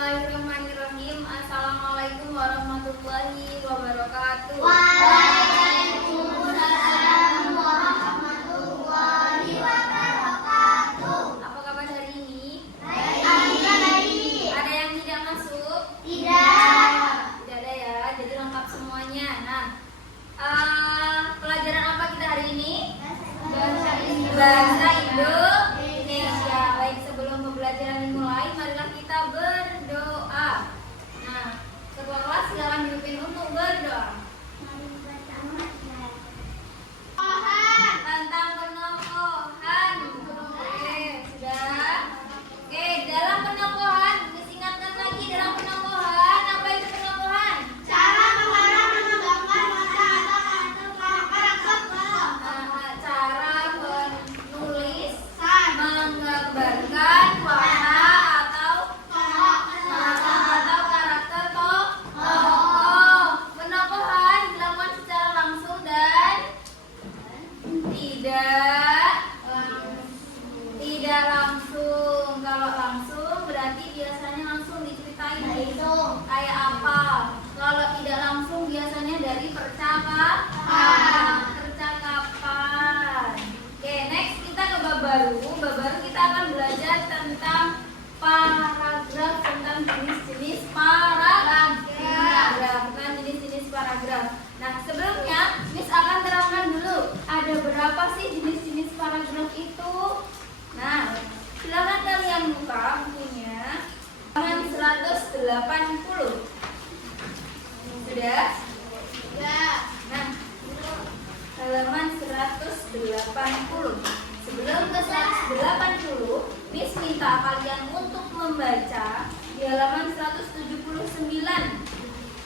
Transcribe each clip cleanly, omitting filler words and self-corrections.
Bismillahirrahmanirrahim. Assalamualaikum warahmatullahi wabarakatuh. Waalaikumsalam warahmatullahi wabarakatuh. Apa kabar hari ini? Baik. Ada yang tidak masuk? Tidak. Tidak ada ya, jadi lengkap semuanya. Nah, pelajaran apa kita hari ini? Bahasa Indonesia. Baik, sebelum pembelajaran dimulai, marilah kita berdoa. Nah, ketua kelas silakan dipimpin untuk berdoa. Tentang penokohan. Oke, sudah. Oke, dalam penokohan, diingatkan lagi dalam penokohan. Apa itu penokohan? Cara mengarang mengembangkan masa atau karakter. Cara penulis menggambarkan warna atau karakter tokoh. Penokohan dilakukan secara langsung dan tidak langsung. Kalau langsung berarti biasanya langsung diceritain kayak apa. Kalau tidak langsung biasanya dari percakapan. Oke, next kita ke bab baru. Bab baru kita akan belajar tentang paragraf, tentang jenis-jenis paragraf, bukan jenis-jenis paragraf. Nah, sebelumnya Miss akan terangkan dulu ada berapa sih jenis-jenis paragraf itu. Nah, silakan kalian buka bukunya halaman 180. Sudah? Nah, halaman 180. Sebelum ke 180, Miss minta kalian untuk membaca di halaman 179.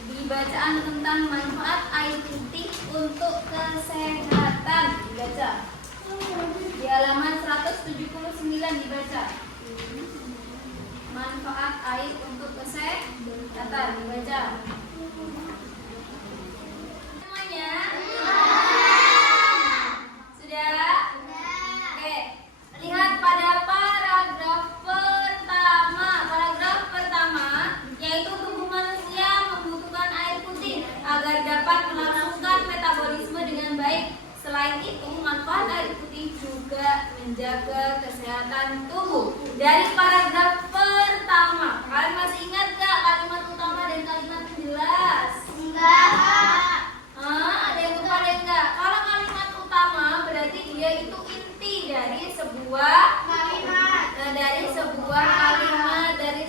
Di bacaan tentang manfaat air putih untuk kesehatan dibaca. Di halaman 179 dibaca. Manfaat air untuk kesehatan dibaca. Semuanya? Sudah? Oke. Lihat pada paragraf pertama. Paragraf pertama yaitu tubuh manusia membutuhkan air putih agar dapat melangsungkan metabolisme dengan baik. Selain itu, manfaat air putih juga menjaga kesehatan tubuh. Dari paragraf pertama, kalian masih ingat gak kalimat utama dan kalimat penjelas? Ada yang lupa ada yang enggak? Kalau kalimat utama berarti dia itu inti dari sebuah kalimat, dari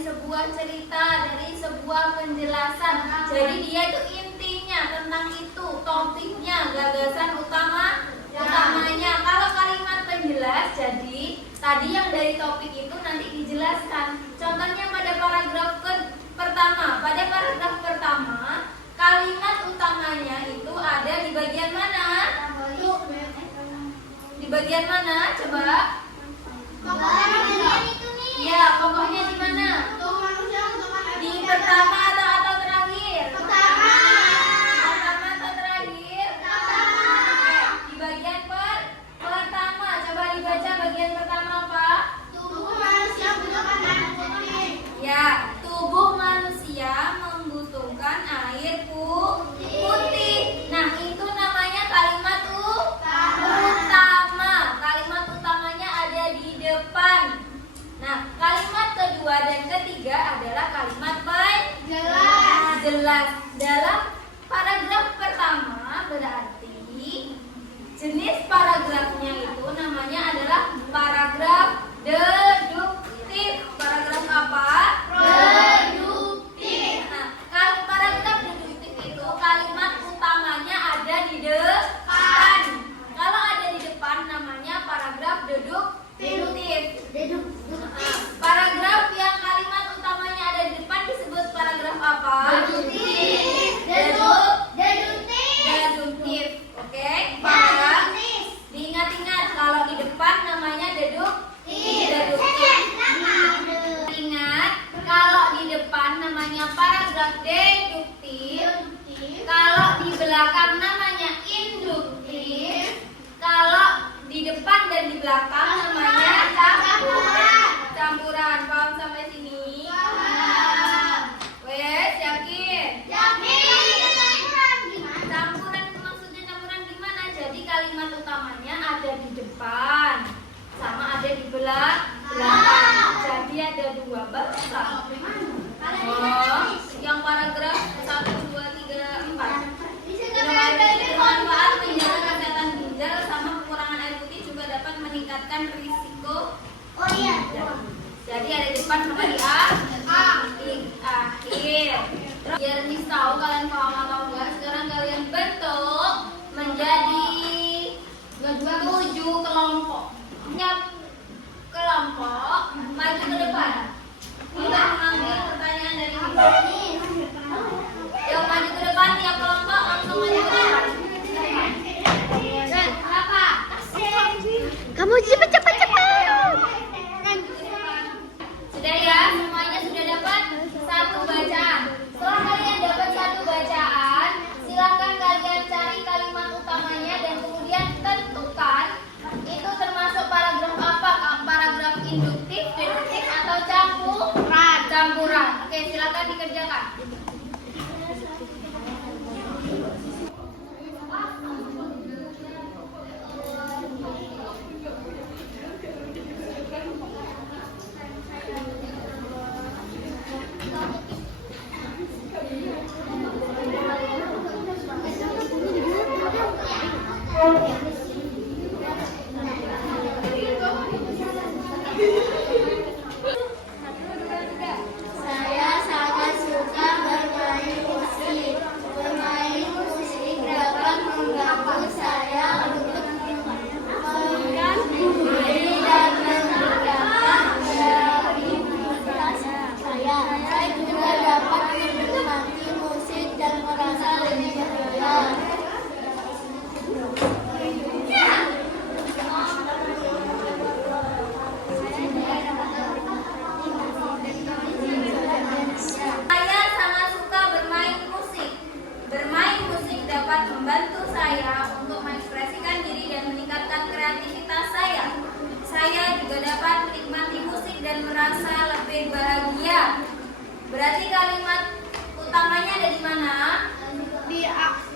sebuah cerita, dari sebuah penjelasan. Jadi dia itu intinya tentang itu, topiknya, gagasan utamanya. Kalau kalimat penjelas, jadi tadi yang dari topik itu nanti dijelaskan. Contohnya pada paragraf pertama. Pada paragraf pertama, kalimat utamanya itu ada di bagian mana? Di bagian mana? Coba. Ya, pokoknya di mana? Di pertama atau terakhir? Pertama atau terakhir? Oke, di bagian pertama. Coba dibaca bagian pertama apa? Ya, tubuh manusia membutuhkan air putih. Nah, itu namanya kalimat utama. Kalimat utamanya ada di depan. Nah, kalimat kedua dan ketiga adalah kalimat penjelas. Dalam paragraf pertama berarti jenis paragrafnya itu namanya adalah paragraf deduktif. Paragraf apa? Deduktif. Nah, kalau paragraf deduktif itu kalimat utamanya ada di depan. Kalau ada di depan namanya paragraf deduktif. Paragraf yang kalimat utamanya ada di depan disebut paragraf apa? Deduktif. Oke? Diingat-ingat kalau di depan namanya deduktif. Ingat kalau di depan namanya paragraf deduktif. Kalau di belakang namanya induktif. Kalau di depan dan di belakang namanya campuran. Paham sampai sini? ada di depan sama di akhir. Biar Miss tahu kalian paham atau enggak. Sekarang kalian bentuk menjadi 7 kelompok. Setiap kelompok maju ke depan. Kita mengambil pertanyaan dari Miss. Yang maju ke depan tiap kelompok langsung maju ke depan. Dan apa? Kamu cepat. Sudah ya, semuanya sudah dapat satu bacaan. Setelah kalian dapat satu bacaan, silakan kalian cari kalimat utamanya dan kemudian tentukan itu termasuk paragraf apa? Paragraf induktif, deduktif atau campuran. Oke, silakan dikerjakan. Saya sangat suka bermain musik. Bermain musik dapat membantu saya untuk diri dan meningkatkan kreativitas saya. Saya juga dapat menikmati musik dan merasa lebih bahagia. Saya sangat suka bermain musik. Bermain musik dapat membantu saya untuk mengekspresikan diri dan meningkatkan kreativitas saya. Saya juga dapat menikmati musik dan merasa lebih bahagia. Berarti kalimat utamanya ada di mana? Di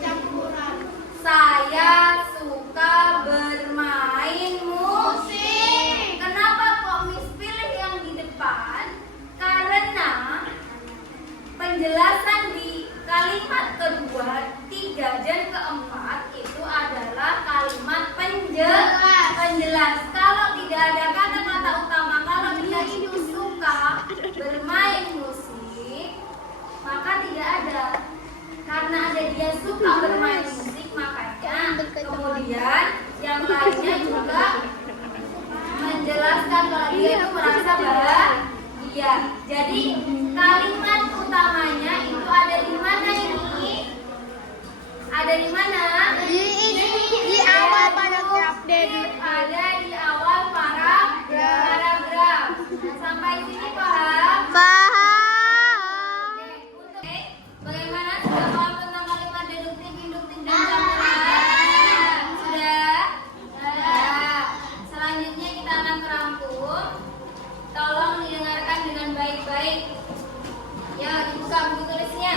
campuran. Saya suka bermain musik. Kenapa kok Miss pilih yang di depan? Karena penjelasan di kalimat kedua, 3 dan keempat itu adalah kalimat penjelas. Kalau tidak ada kata-kata utama, kalau dia itu suka bermain musik, maka tidak ada. Karena ada dia suka bermain musik, makanya kemudian yang lainnya juga menjelaskan kalau dia itu merasa bahagia. Jadi kalimat utamanya itu ada di mana ini? Ada di mana? Di awal paragraf Ada di awal paragraf. Sampai sini paham? Paham. Oke. Bagaimana, sudah paham tentang kalimat deduktif, induktif, dan campuran? Sudah? Selanjutnya kita akan merangkum. Tolong didengarkan dengan baik-baik. Ya, dibuka buku tulisnya.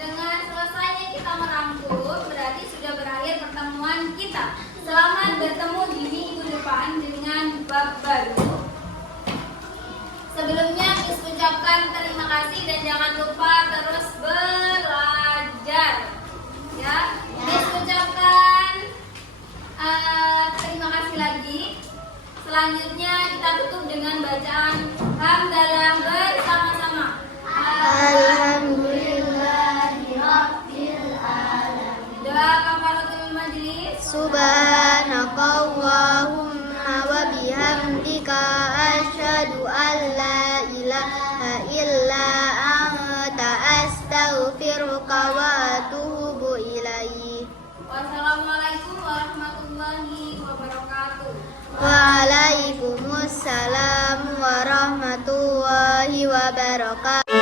Dengan selesainya kita merangkum, berarti sudah berakhir pertemuan kita. Selamat bertemu di minggu depan dengan bab baru. Sebelumnya, Miss ucapkan terima kasih dan jangan lupa terus belajar. Ya, Miss ucapkan terima kasih lagi. Selanjutnya kita tutup dengan bacaan hamdalah bersama-sama. Alhamdulillahirabbil alamin. Doa kafaratul majlis. Subhanakallahumma wa bihamdika asyhadu an la ilaha illa anta astaghfiruka wa atubu ilaik. Wassalamualaikum warahmatullahi wabarakatuh. Waalaikumsalam warahmatullahi wabarakatuh.